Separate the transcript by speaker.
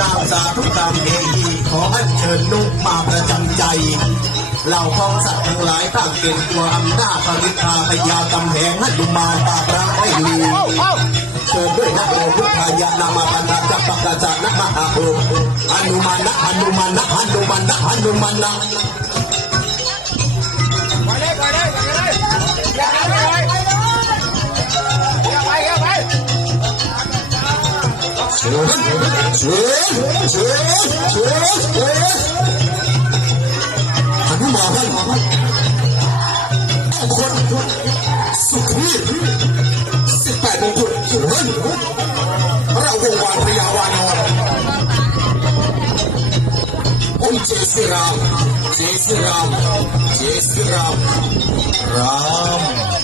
Speaker 1: นางสาธุกตามเอหีขออัญเชิญนุกมาประจำใจเหล่าพ้องสัตว์ทั้งหลายต่างเก่งตัวอำนาจปริภาพยากำแหงให้ดุมานปาบรังให้อยู่เชิญด้วยนักโมพุทธายะนามาปันนาจักปักาจานะมหาโภอนุมานะอนุมานะอนุมานะอนุมานะ นุมานะทุกคนสุขีสิบแปดมงกุฎเชิญเราวงวานพยาวานอนองเจสิรามเจสิรามเจสิรามราม